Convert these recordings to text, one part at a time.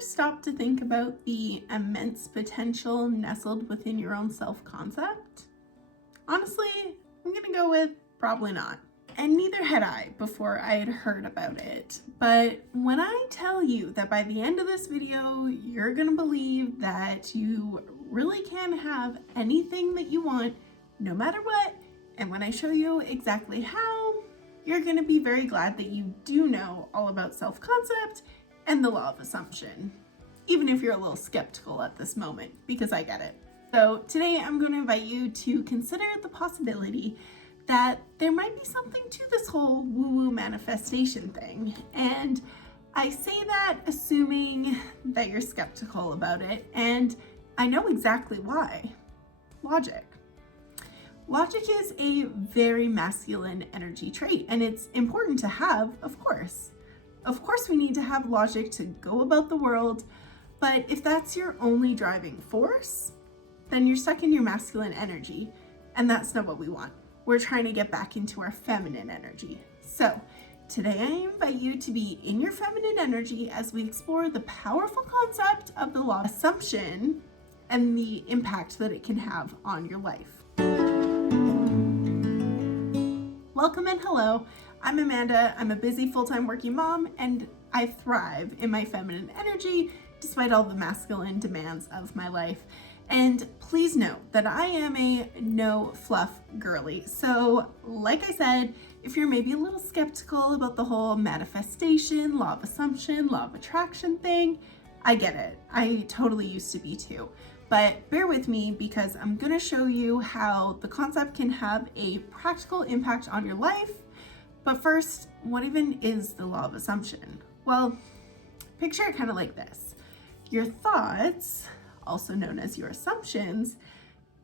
stopped to think about the immense potential nestled within your own self-concept? Honestly, I'm gonna go with probably not. And neither had I before I had heard about it. But when I tell you that by the end of this video, you're gonna believe that you really can have anything that you want, no matter what, and when I show you exactly how, you're gonna be very glad that you do know all about self-concept and the law of assumption, even if you're a little skeptical at this moment, because I get it. So today I'm going to invite you to consider the possibility that there might be something to this whole woo-woo manifestation thing. And I say that assuming that you're skeptical about it, and I know exactly why. Logic. Logic is a very masculine energy trait, and it's important to have, of course. Of course we need to have logic to go about the world, but if that's your only driving force, then you're stuck in your masculine energy, and that's not what we want. We're trying to get back into our feminine energy. So today I invite you to be in your feminine energy as we explore the powerful concept of the law of assumption and the impact that it can have on your life. Welcome and hello. I'm Amanda. I'm a busy full-time working mom, and I thrive in my feminine energy despite all the masculine demands of my life. And please note that I am a no fluff girly. So like I said, if you're maybe a little skeptical about the whole manifestation, law of assumption, law of attraction thing, I get it. I totally used to be too. But bear with me because I'm gonna show you how the concept can have a practical impact on your life. But first, what even is the law of assumption? Well, picture it kind of like this. Your thoughts, also known as your assumptions,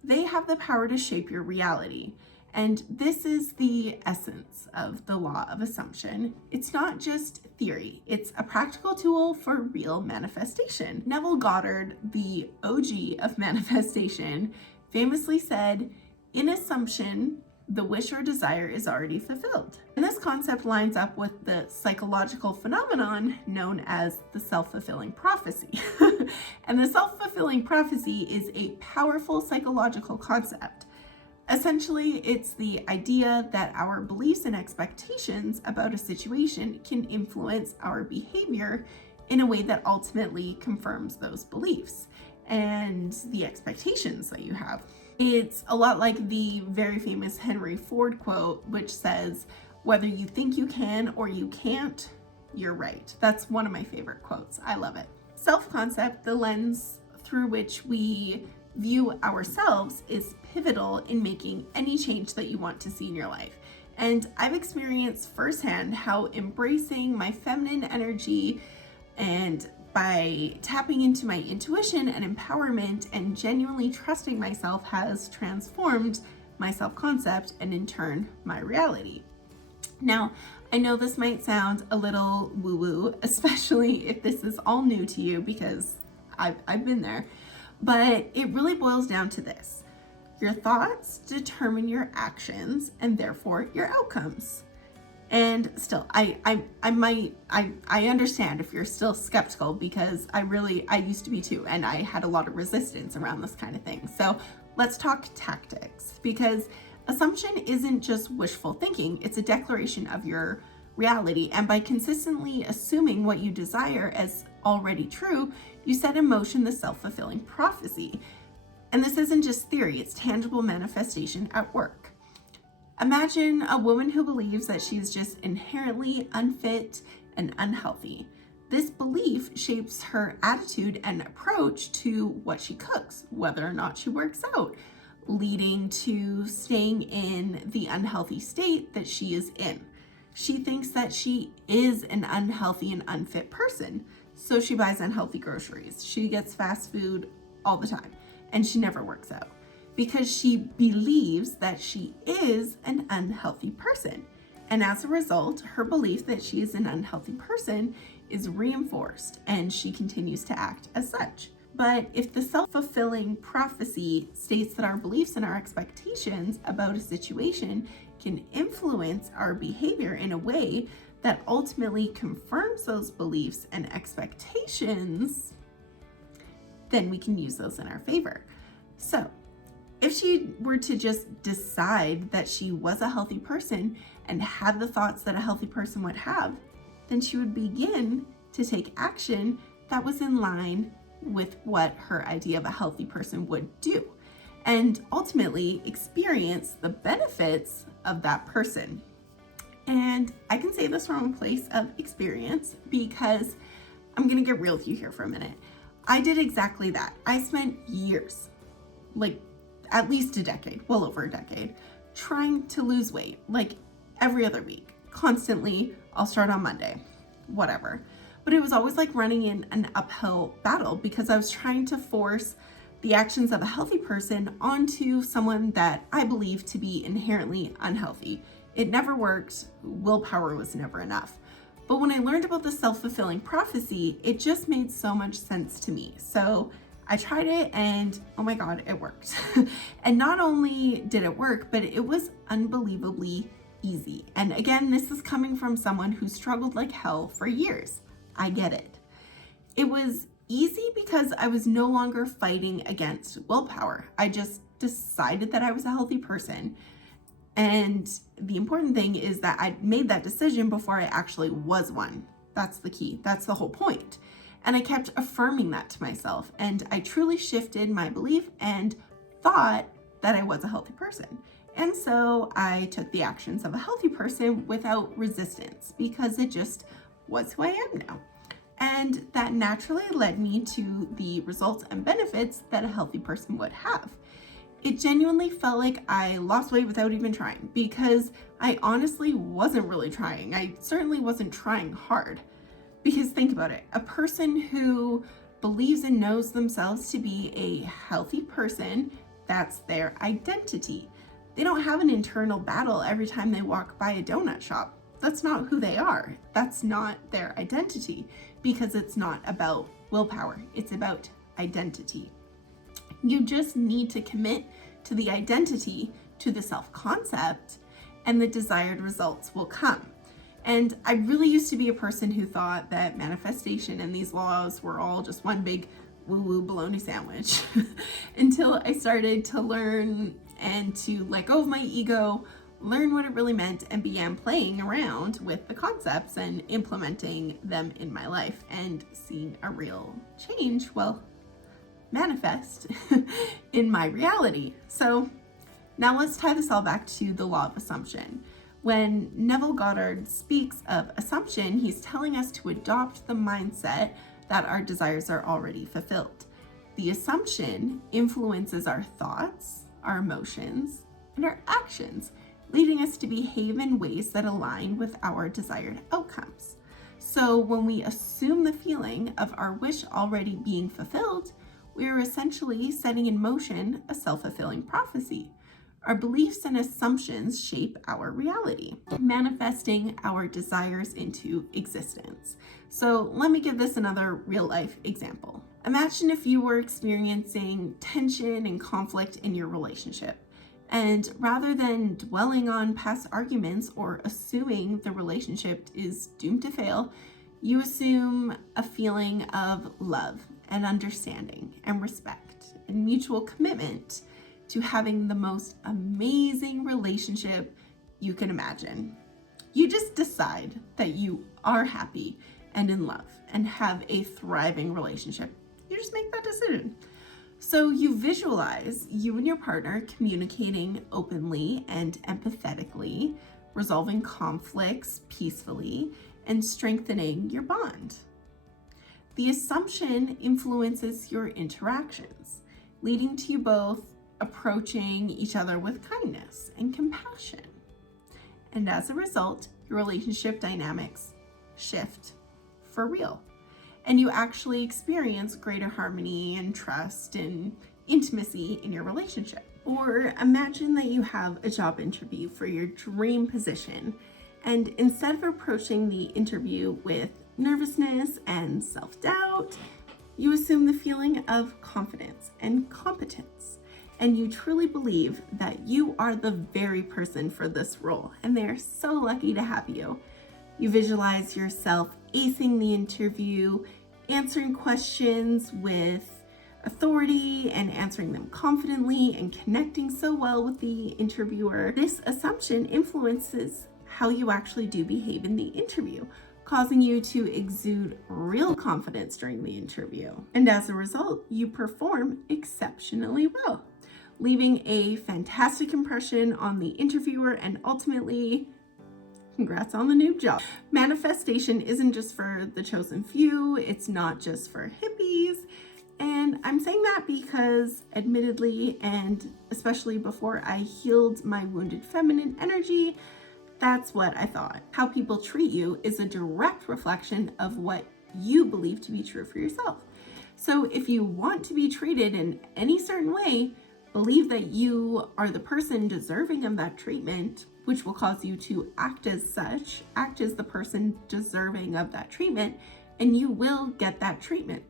they have the power to shape your reality. And this is the essence of the law of assumption. It's not just theory, it's a practical tool for real manifestation. Neville Goddard, the OG of manifestation, famously said, "In assumption, the wish or desire is already fulfilled." And this concept lines up with the psychological phenomenon known as the self-fulfilling prophecy. And the self-fulfilling prophecy is a powerful psychological concept. Essentially, it's the idea that our beliefs and expectations about a situation can influence our behavior in a way that ultimately confirms those beliefs and the expectations that you have. It's a lot like the very famous Henry Ford quote, which says, "Whether you think you can or you can't, you're right." That's one of my favorite quotes. I love it. Self-concept, the lens through which we view ourselves, is pivotal in making any change that you want to see in your life. And I've experienced firsthand how embracing my feminine energy and by tapping into my intuition and empowerment and genuinely trusting myself has transformed my self-concept and in turn my reality. Now, I know this might sound a little woo-woo, especially if this is all new to you, because I've been there, but it really boils down to this. Your thoughts determine your actions and therefore your outcomes. And still, I understand if you're still skeptical, because I used to be too, and I had a lot of resistance around this kind of thing. So let's talk tactics, because assumption isn't just wishful thinking, it's a declaration of your reality. And by consistently assuming what you desire as already true, you set in motion the self-fulfilling prophecy. And this isn't just theory, it's tangible manifestation at work. Imagine a woman who believes that she's just inherently unfit and unhealthy. This belief shapes her attitude and approach to what she cooks, whether or not she works out, leading to staying in the unhealthy state that she is in. She thinks that she is an unhealthy and unfit person, so she buys unhealthy groceries. She gets fast food all the time, and she never works out, because she believes that she is an unhealthy person. And as a result, her belief that she is an unhealthy person is reinforced, and she continues to act as such. But if the self-fulfilling prophecy states that our beliefs and our expectations about a situation can influence our behavior in a way that ultimately confirms those beliefs and expectations, then we can use those in our favor. So if she were to just decide that she was a healthy person and had the thoughts that a healthy person would have, then she would begin to take action that was in line with what her idea of a healthy person would do, and ultimately experience the benefits of that person. And I can say this from a place of experience because I'm gonna get real with you here for a minute. I did exactly that. I spent years, like at least a decade, well over a decade, trying to lose weight, like every other week, constantly. I'll start on Monday, whatever. But it was always like running in an uphill battle because I was trying to force the actions of a healthy person onto someone that I believe to be inherently unhealthy. It never worked. Willpower was never enough. But when I learned about the self-fulfilling prophecy, it just made so much sense to me. So I tried it and oh my God, it worked. And not only did it work, but it was unbelievably easy. And again, this is coming from someone who struggled like hell for years. I get it. It was easy because I was no longer fighting against willpower. I just decided that I was a healthy person. And the important thing is that I made that decision before I actually was one. That's the key. That's the whole point. And I kept affirming that to myself. And I truly shifted my belief and thought that I was a healthy person. And so I took the actions of a healthy person without resistance because it just was who I am now. And that naturally led me to the results and benefits that a healthy person would have. It genuinely felt like I lost weight without even trying because I honestly wasn't really trying. I certainly wasn't trying hard. Because think about it, a person who believes and knows themselves to be a healthy person, that's their identity. They don't have an internal battle every time they walk by a donut shop. That's not who they are. That's not their identity because it's not about willpower. It's about identity. You just need to commit to the identity, to the self-concept, and the desired results will come. And I really used to be a person who thought that manifestation and these laws were all just one big woo-woo bologna sandwich until I started to learn and to let go of my ego, learn what it really meant, and began playing around with the concepts and implementing them in my life and seeing a real change, manifest in my reality. So now let's tie this all back to the law of assumption. When Neville Goddard speaks of assumption, he's telling us to adopt the mindset that our desires are already fulfilled. The assumption influences our thoughts, our emotions, and our actions, leading us to behave in ways that align with our desired outcomes. So when we assume the feeling of our wish already being fulfilled, we are essentially setting in motion a self-fulfilling prophecy. Our beliefs and assumptions shape our reality, manifesting our desires into existence. So let me give this another real-life example. Imagine if you were experiencing tension and conflict in your relationship, and rather than dwelling on past arguments or assuming the relationship is doomed to fail, you assume a feeling of love and understanding and respect and mutual commitment to having the most amazing relationship you can imagine. You just decide that you are happy and in love and have a thriving relationship. You just make that decision. So you visualize you and your partner communicating openly and empathetically, resolving conflicts peacefully, and strengthening your bond. The assumption influences your interactions, leading to you both approaching each other with kindness and compassion. And as a result, your relationship dynamics shift for real. And you actually experience greater harmony and trust and intimacy in your relationship. Or imagine that you have a job interview for your dream position, and instead of approaching the interview with nervousness and self-doubt, you assume the feeling of confidence and competence. And you truly believe that you are the very person for this role, and they are so lucky to have you. You visualize yourself acing the interview, answering questions with authority and answering them confidently and connecting so well with the interviewer. This assumption influences how you actually do behave in the interview, causing you to exude real confidence during the interview. And as a result, you perform exceptionally well, leaving a fantastic impression on the interviewer and ultimately, congrats on the new job. Manifestation isn't just for the chosen few, it's not just for hippies. And I'm saying that because admittedly, and especially before I healed my wounded feminine energy, that's what I thought. How people treat you is a direct reflection of what you believe to be true for yourself. So if you want to be treated in any certain way, believe that you are the person deserving of that treatment, which will cause you to act as such, act as the person deserving of that treatment, and you will get that treatment.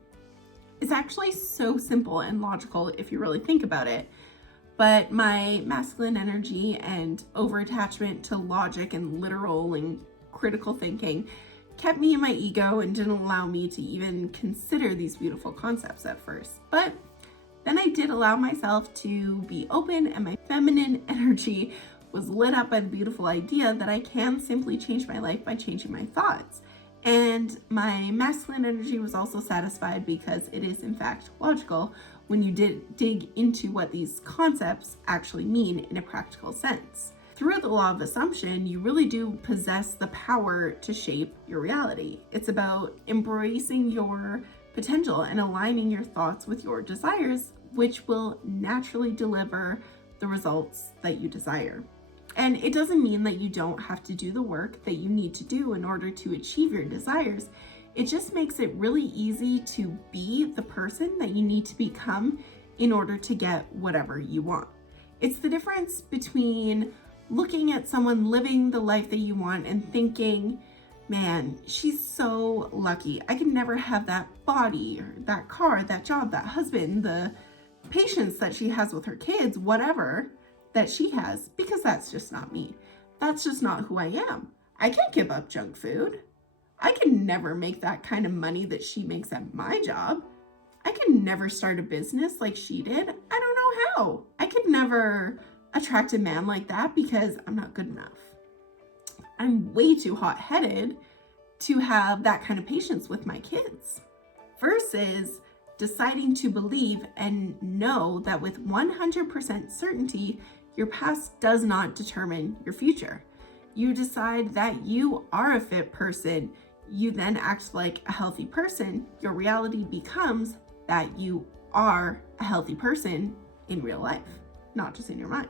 It's actually so simple and logical if you really think about it. But my masculine energy and over-attachment to logic and literal and critical thinking kept me in my ego and didn't allow me to even consider these beautiful concepts at first. But then I did allow myself to be open, and my feminine energy was lit up by the beautiful idea that I can simply change my life by changing my thoughts. And my masculine energy was also satisfied because it is in fact logical when you dig into what these concepts actually mean in a practical sense. Through the law of assumption, you really do possess the power to shape your reality. It's about embracing your potential and aligning your thoughts with your desires, which will naturally deliver the results that you desire. And it doesn't mean that you don't have to do the work that you need to do in order to achieve your desires. It just makes it really easy to be the person that you need to become in order to get whatever you want. It's the difference between looking at someone living the life that you want and thinking, man, she's so lucky. I could never have that body or that car, that job, that husband, the patience that she has with her kids, whatever that she has, because that's just not me. That's just not who I am. I can't give up junk food. I can never make that kind of money that she makes at my job. I can never start a business like she did. I don't know how. I could never attract a man like that because I'm not good enough. I'm way too hot-headed to have that kind of patience with my kids. Versus deciding to believe and know that with 100% certainty, your past does not determine your future. You decide that you are a fit person. You then act like a healthy person. Your reality becomes that you are a healthy person in real life, not just in your mind.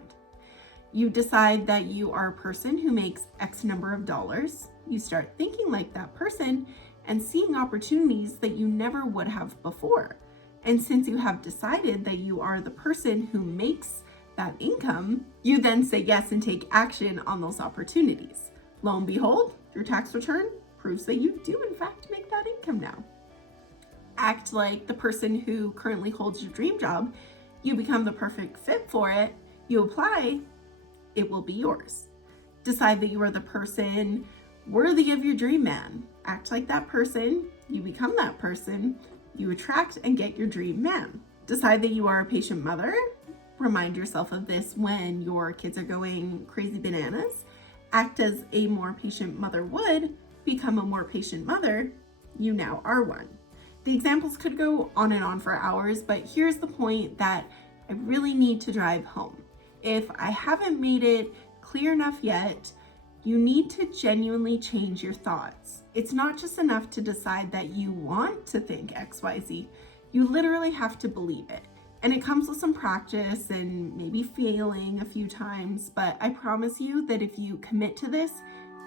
You decide that you are a person who makes X number of dollars. You start thinking like that person and seeing opportunities that you never would have before. And since you have decided that you are the person who makes that income, you then say yes and take action on those opportunities. Lo and behold, your tax return proves that you do in fact make that income now. Act like the person who currently holds your dream job. You become the perfect fit for it. You apply, it will be yours. Decide that you are the person worthy of your dream man. Act like that person. You become that person. You attract and get your dream man. Decide that you are a patient mother. Remind yourself of this when your kids are going crazy bananas. Act as a more patient mother would. Become a more patient mother. You now are one. The examples could go on and on for hours, but here's the point that I really need to drive home. If I haven't made it clear enough yet, you need to genuinely change your thoughts. It's not just enough to decide that you want to think XYZ. You literally have to believe it. And it comes with some practice and maybe failing a few times, but I promise you that if you commit to this,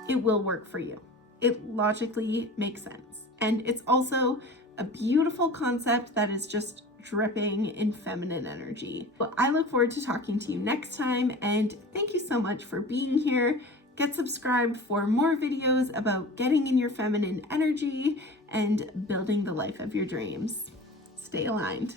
it will work for you. It logically makes sense. And it's also a beautiful concept that is just dripping in feminine energy. Well, I look forward to talking to you next time, and thank you so much for being here. Get subscribed for more videos about getting in your feminine energy and building the life of your dreams. Stay aligned.